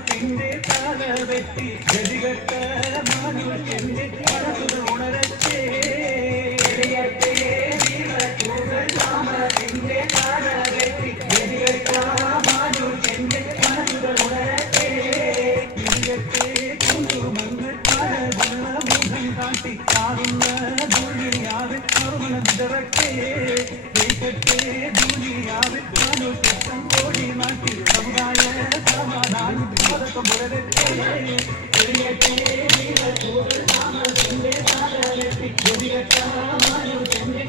താമസിന്റെ തല വെട്ടി ഗതികെട്ട മനുഷ്യന്റെ മനസ്സുകൾ ഉണരട്ടെ താമസിന്റെ തല വെട്ടി ഗതികെട്ട മനുഷ്യന്റെ മനസ്സുകൾ ഉണരട്ടെ കൊണ്ടുമന്ന് പലതുള്ള മുഖം കാട്ടി കാണുന്ന ദുനിയാവിൽ മറുമണം വിതറട്ടെ ദുനിയാവിൽ മനുഷ്യത്വം കോടി നാട്ടി സമുദായ സമാധാനം അതൊക്കെ മുരടട്ടെ താമസിന്റെ തല വെട്ടി ഗതികെട്ട മനുഷ്യന്റെ